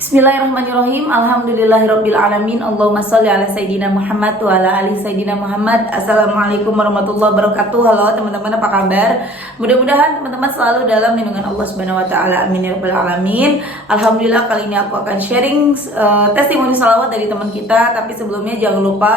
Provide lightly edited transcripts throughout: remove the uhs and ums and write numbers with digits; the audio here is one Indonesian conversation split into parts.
Bismillahirrahmanirrahim. Alhamdulillahirabbil alamin. Allahumma shalli ala sayidina Muhammad wa ala ali sayidina Muhammad. Assalamualaikum warahmatullahi wabarakatuh. Halo teman-teman, apa kabar? Mudah-mudahan teman-teman selalu dalam lindungan Allah Subhanahu wa taala. Amin ya rabbal alamin. Alhamdulillah, kali ini aku akan sharing testimoni salawat dari teman kita, tapi sebelumnya jangan lupa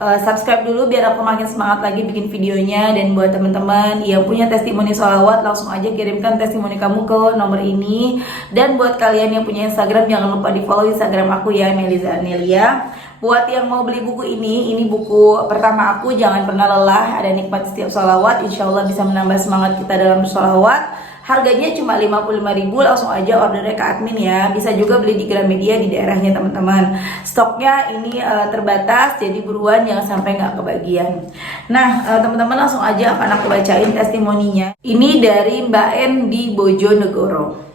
subscribe dulu biar aku makin semangat lagi bikin videonya. Dan buat teman-teman yang punya testimoni sholawat, langsung aja kirimkan testimoni kamu ke nomor ini. Dan buat kalian yang punya Instagram, jangan lupa di follow Instagram aku ya, Meliza Anelia. Buat yang mau beli buku ini buku pertama aku, Jangan Pernah Lelah, Ada Nikmat Setiap Sholawat. Insya Allah bisa menambah semangat kita dalam bersholawat. Harganya cuma 55.000, langsung aja ordernya ke admin ya. Bisa juga beli di Gramedia di daerahnya teman-teman. Stoknya ini terbatas, jadi buruan jangan sampai nggak kebagian. Nah teman-teman, langsung aja akan aku bacain testimoninya. Ini dari Mbak N di Bojonegoro.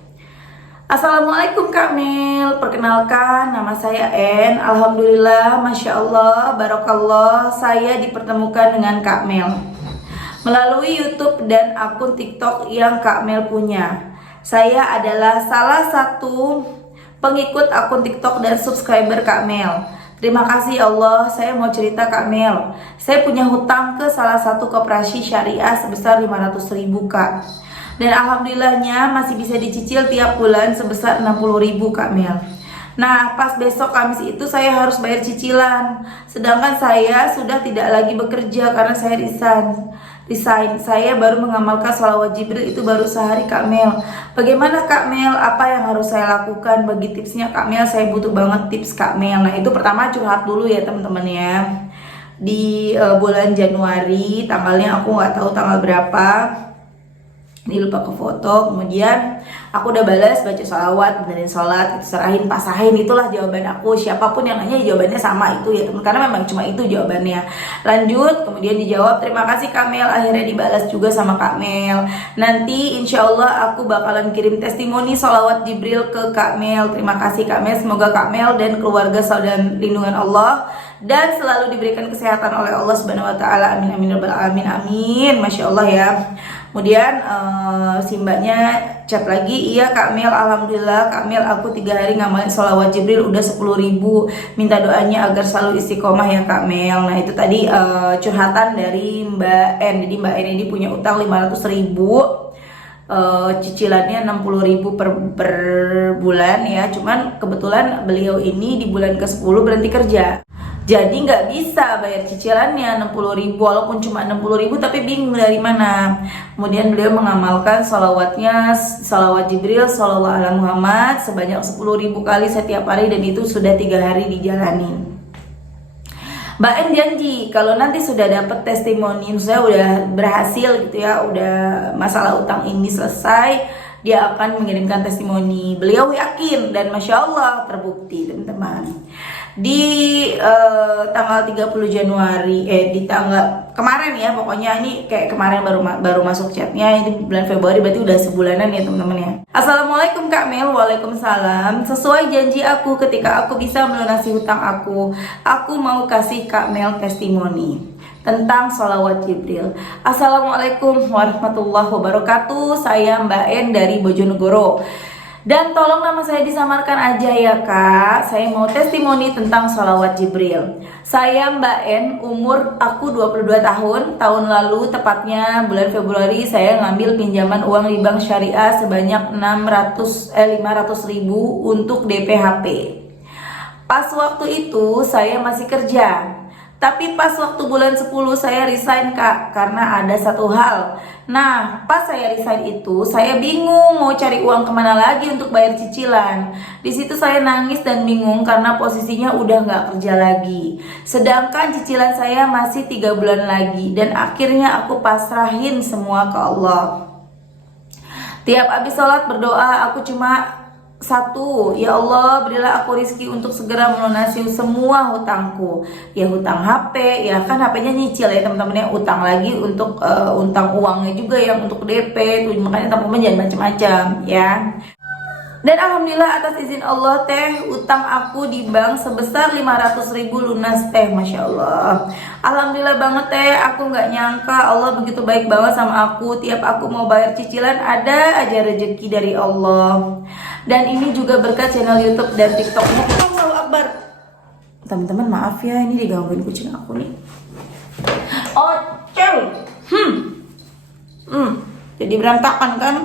Assalamualaikum Kak Mel, perkenalkan nama saya N. Alhamdulillah, Masya Allah, Barokallah, saya dipertemukan dengan Kak Mel melalui YouTube dan akun TikTok yang Kak Mel punya. Saya adalah salah satu pengikut akun TikTok dan subscriber Kak Mel. Terima kasih Allah. Saya mau cerita Kak Mel. Saya punya hutang ke salah satu koperasi syariah sebesar 500.000 Kak. Dan alhamdulillahnya masih bisa dicicil tiap bulan sebesar 60.000 Kak Mel. Nah, pas besok Kamis itu saya harus bayar cicilan. Sedangkan saya sudah tidak lagi bekerja karena saya resign. Saya baru mengamalkan sholawat Jibril itu baru sehari Kak Mel. Bagaimana Kak Mel? Apa yang harus saya lakukan? Bagi tipsnya Kak Mel, saya butuh banget tips Kak Mel. Nah itu pertama curhat dulu ya teman-teman ya. Di bulan Januari, tanggalnya aku nggak tahu tanggal berapa. Ini lupa ke foto. Kemudian aku udah balas, baca sholawat, benerin sholat, serahin, pasahin, itulah jawaban aku. Siapapun yang nanya jawabannya sama itu ya teman, karena memang cuma itu jawabannya. Lanjut, kemudian dijawab, terima kasih Kak Mel. Akhirnya dibalas juga sama Kak Mel. Nanti insya Allah aku bakalan kirim testimoni sholawat Jibril ke Kak Mel. Terima kasih Kak Mel. Semoga Kak Mel dan keluarga selalu dalam lindungan Allah dan selalu diberikan kesehatan oleh Allah Subhanahu wa taala. Amin amin rabbal alamin. Amin. Masya Allah ya. Kemudian si mbaknya chat lagi, iya Kak Mel, alhamdulillah Kak Mel, aku 3 hari ngamalin sholawat Jibril udah 10.000. Minta doanya agar selalu istiqomah ya Kak Mel. Nah itu tadi curhatan dari Mbak N. Jadi Mbak N ini punya utang 500.000, cicilannya 60.000 per bulan ya. Cuman kebetulan beliau ini di bulan ke-10 berhenti kerja, jadi nggak bisa bayar cicilannya 60.000, walaupun cuma 60.000 tapi bingung dari mana. Kemudian beliau mengamalkan sholawatnya, sholawat Jibril, sholawat ala Muhammad sebanyak 10.000 kali setiap hari, dan itu sudah 3 hari dijalanin. Mbak N janji kalau nanti sudah dapat testimoni, saya udah berhasil gitu ya, udah masalah utang ini selesai, dia akan mengirimkan testimoni. Beliau yakin dan Masya Allah terbukti teman-teman. Di tanggal 30 Januari, di tanggal kemarin ya, pokoknya ini kayak kemarin baru masuk chatnya, ini bulan Februari, berarti udah sebulanan ya teman-teman ya. Assalamualaikum Kak Mel. Waalaikumsalam. Sesuai janji aku, ketika aku bisa melunasi hutang aku mau kasih Kak Mel testimoni tentang sholawat Jibril. Assalamualaikum warahmatullahi wabarakatuh. Saya Mbak N dari Bojonegoro. Dan tolong nama saya disamarkan aja ya Kak. Saya mau testimoni tentang sholawat Jibril. Saya Mbak N, umur aku 22 tahun. Tahun lalu tepatnya bulan Februari saya ngambil pinjaman uang di bank syariah sebanyak 500.000 untuk DPHP. Pas waktu itu saya masih kerja. Tapi pas waktu bulan 10 saya resign Kak, karena ada satu hal. Nah pas saya resign itu saya bingung mau cari uang kemana lagi untuk bayar cicilan. Di situ saya nangis dan bingung karena posisinya udah nggak kerja lagi. Sedangkan cicilan saya masih 3 bulan lagi. Dan akhirnya aku pasrahin semua ke Allah. Tiap habis sholat berdoa aku cuma satu, ya Allah berilah aku rezeki untuk segera melunasi semua hutangku. Ya hutang HP, ya kan HP-nya nyicil ya teman-teman ya, utang lagi untuk utang uangnya juga yang untuk DP tuh. Makanya teman-teman jangan macam-macam ya. Dan alhamdulillah atas izin Allah utang aku di bank sebesar 500.000 lunas Masya Allah. Alhamdulillah banget aku nggak nyangka Allah begitu baik banget sama aku. Tiap aku mau bayar cicilan ada aja rezeki dari Allah. Dan ini juga berkat channel YouTube dan TikToknya. Allahu Akbar. Teman-teman maaf ya, ini digangguin kucing aku nih. Ocel. Jadi berantakan kan?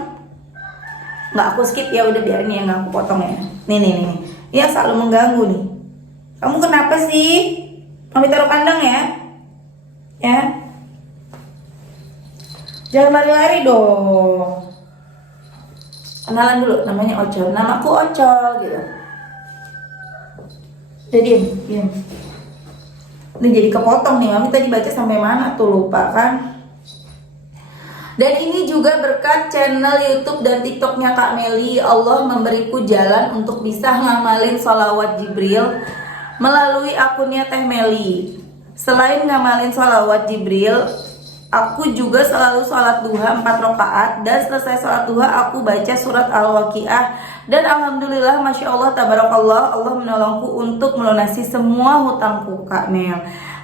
Nggak aku skip ya, udah biarin ya, nggak aku potong ya. Nih. Dia selalu mengganggu nih. Kamu kenapa sih? Mami taruh kandang ya. Ya. Jangan lari-lari dong. Kenalan dulu, namanya Ocol. Namaku Ocol gitu. Udah diam. Ini jadi kepotong nih. Mami tadi baca sampai mana tuh, lupa kan? Dan ini juga berkat channel YouTube dan TikToknya Kak Meli, Allah memberiku jalan untuk bisa ngamalin sholawat Jibril melalui akunnya Teh Meli. Selain ngamalin sholawat Jibril, aku juga selalu sholat duha 4 rakaat, dan selesai sholat duha aku baca surat Al-Waqiah. Dan alhamdulillah, masya Allah, tabarakallah, Allah menolongku untuk melunasi semua hutangku, Kak Mel.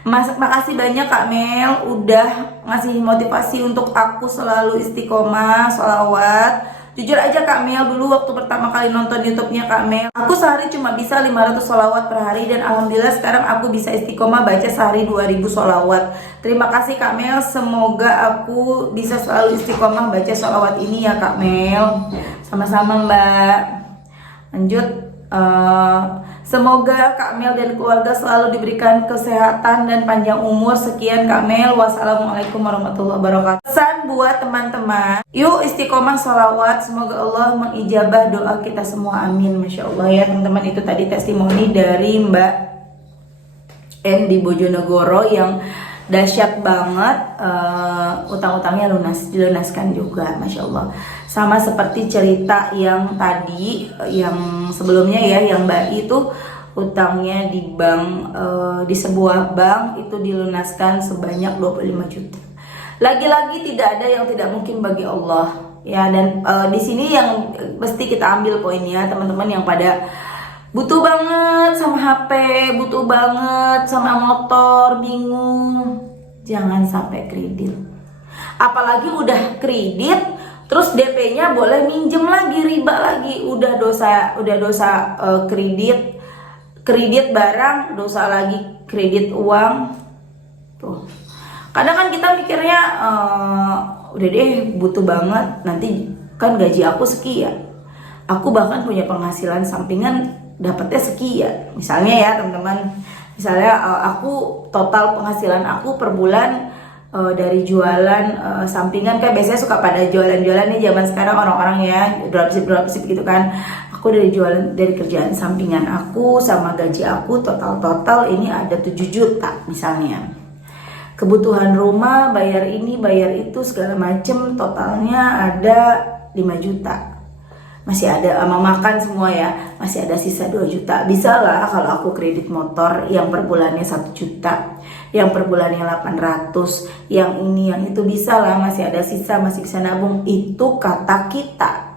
Makasih banyak Kak Mel udah ngasih motivasi untuk aku selalu istiqomah sholawat. Jujur aja Kak Mel, dulu waktu pertama kali nonton YouTube-nya Kak Mel, aku sehari cuma bisa 500 sholawat per hari, dan alhamdulillah sekarang aku bisa istiqomah baca sehari 2000 sholawat. Terima kasih Kak Mel, semoga aku bisa selalu istiqomah baca sholawat ini ya Kak Mel. Sama-sama Mbak. Lanjut. Semoga Kak Mel dan keluarga selalu diberikan kesehatan dan panjang umur. Sekian Kak Mel, wassalamualaikum warahmatullahi wabarakatuh. Pesan buat teman-teman, yuk istiqomah sholawat, semoga Allah mengijabah doa kita semua, amin. Masya Allah ya teman-teman, itu tadi testimoni dari Mbak N di Bojonegoro yang dahsyat banget, utang-utangnya dilunaskan juga, Masya Allah. Sama seperti cerita yang tadi, yang sebelumnya ya, yang Mbak itu utangnya di bank, di sebuah bank itu dilunaskan sebanyak 25 juta. Lagi-lagi tidak ada yang tidak mungkin bagi Allah ya. Dan di sini yang mesti kita ambil poinnya teman-teman, yang pada butuh banget sama HP, butuh banget sama motor, bingung, jangan sampai kredit. Apalagi udah kredit terus DP-nya boleh minjem lagi, riba lagi, udah dosa kredit barang, dosa lagi kredit uang. Tuh. Kadang kan kita mikirnya udah deh butuh banget, nanti kan gaji aku sekian. Aku bahkan punya penghasilan sampingan dapatnya sekian. Misalnya ya teman-teman, misalnya aku total penghasilan aku per bulan dari jualan sampingan, kan biasanya suka pada jualan-jualan nih zaman sekarang orang-orang ya, dropship gitu kan. Aku dari jualan, dari kerjaan sampingan aku sama gaji aku total ini ada 7 juta misalnya. Kebutuhan rumah, bayar ini, bayar itu segala macem, totalnya ada 5 juta. Masih ada sama makan semua ya, masih ada sisa 2 juta. Bisa lah kalau aku kredit motor yang per bulannya 1 juta, yang per bulannya 800, yang ini yang itu, bisa lah, masih ada sisa, masih bisa nabung. Itu kata kita.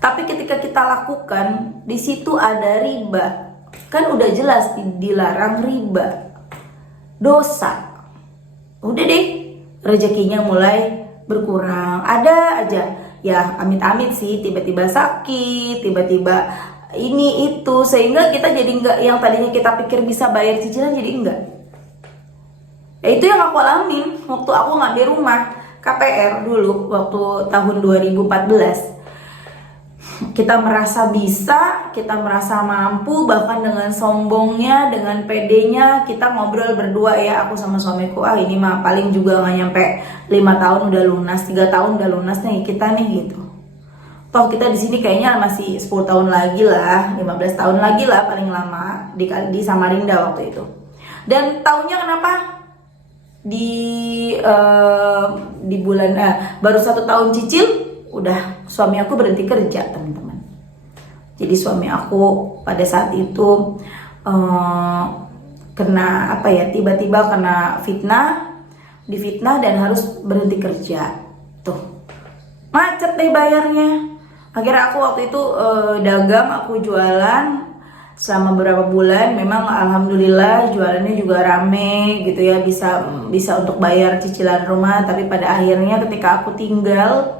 Tapi ketika kita lakukan, di situ ada riba. Kan udah jelas dilarang riba. Dosa. Udah deh, rezekinya mulai berkurang. Ada aja ya, amit-amit sih, tiba-tiba sakit, tiba-tiba ini itu, sehingga kita jadi enggak, yang tadinya kita pikir bisa bayar cicilan jadi enggak. Ya itu yang aku alamin waktu aku ngambil rumah KPR dulu waktu tahun 2014. Kita merasa bisa, kita merasa mampu, bahkan dengan sombongnya, dengan pedenya kita ngobrol berdua ya, aku sama suamiku, ini mah paling juga nggak nyampe 5 tahun udah lunas, 3 tahun udah lunas nih kita nih gitu. Toh kita di sini kayaknya masih 10 tahun lagi lah, 15 tahun lagi lah paling lama di Samarinda waktu itu. Dan tahunnya kenapa? Di bulan baru 1 tahun cicil udah suami aku berhenti kerja teman-teman. Jadi suami aku pada saat itu kena apa ya, tiba-tiba kena difitnah dan harus berhenti kerja. Tuh macet deh bayarnya. Akhirnya aku waktu itu dagang, aku jualan selama beberapa bulan. Memang alhamdulillah jualannya juga rame gitu ya, bisa untuk bayar cicilan rumah. Tapi pada akhirnya ketika aku tinggal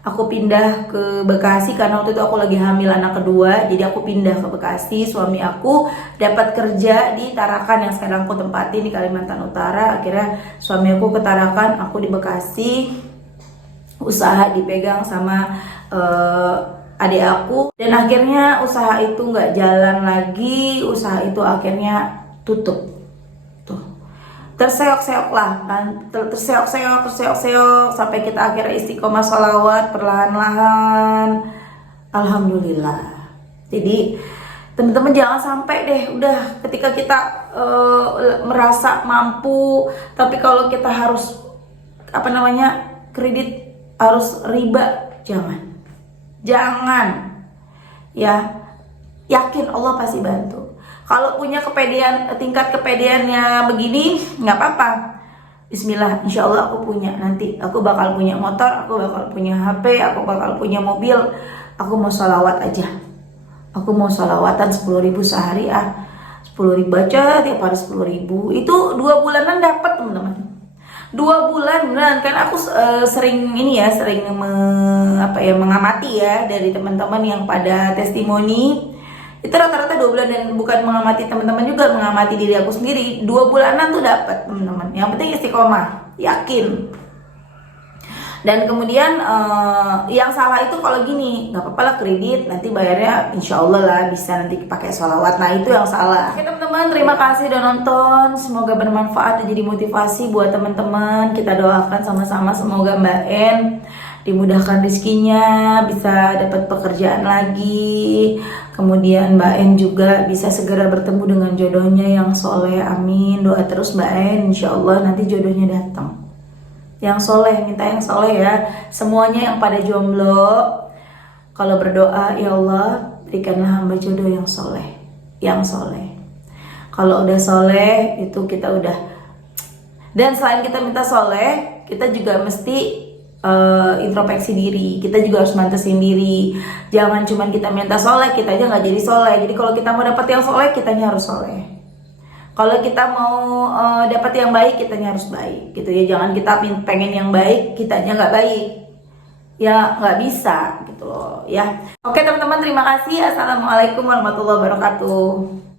Aku pindah ke Bekasi karena waktu itu aku lagi hamil anak kedua. Jadi aku pindah ke Bekasi. Suami aku dapat kerja di Tarakan yang sekarang aku tempatin di Kalimantan Utara. Akhirnya suami aku ke Tarakan, aku di Bekasi. Usaha dipegang sama adik aku. Dan akhirnya usaha itu nggak jalan lagi. Usaha itu akhirnya tutup. Terseok-seok lah kan, terseok-seok sampai kita akhirnya istiqomah sholawat perlahan-lahan. Alhamdulillah. Jadi teman-teman jangan sampai deh udah ketika kita merasa mampu, tapi kalau kita harus kredit harus riba, jangan ya, yakin Allah pasti bantu. Kalau punya kepedean, tingkat kepedeannya begini, nggak apa-apa. Bismillah, insya Allah aku punya. Nanti aku bakal punya motor, aku bakal punya HP, aku bakal punya mobil. Aku mau sholawat aja. Aku mau sholawatan 10.000 sehari 10.000 aja tiap hari 10.000. Itu 2 bulanan dapat teman-teman. 2 bulan beneran kan aku sering mengamati ya dari teman-teman yang pada testimoni. Itu rata-rata 2 bulan, dan bukan mengamati teman-teman juga, mengamati diri aku sendiri. 2 bulanan tuh dapat teman-teman. Yang penting istiqomah, yakin. Dan kemudian yang salah itu kalau gini, nggak apa-apa lah kredit, nanti bayarnya insya Allah lah bisa nanti pakai sholawat. Nah itu yang salah. Oke teman-teman, terima kasih udah nonton. Semoga bermanfaat dan jadi motivasi buat teman-teman. Kita doakan sama-sama semoga Mbak En dimudahkan rezekinya, bisa dapat pekerjaan lagi. Kemudian Mbak En juga bisa segera bertemu dengan jodohnya yang soleh, amin. Doa terus Mbak En, insya Allah nanti jodohnya datang. Yang soleh, minta yang soleh ya. Semuanya yang pada jomblo, kalau berdoa, ya Allah berikanlah hamba jodoh yang soleh, Kalau udah soleh itu kita udah. Dan selain kita minta soleh, kita juga mesti introspeksi diri. Kita juga harus mantesin diri. Jangan cuma kita minta soleh, kita aja nggak jadi soleh. Jadi kalau kita mau dapat yang soleh, kitanya harus soleh. Kalau kita mau dapat yang baik, kitanya harus baik gitu ya. Jangan kita pengen yang baik, kitanya nggak baik, ya nggak bisa gitu loh ya. Oke teman-teman, terima kasih. Assalamualaikum warahmatullahi wabarakatuh.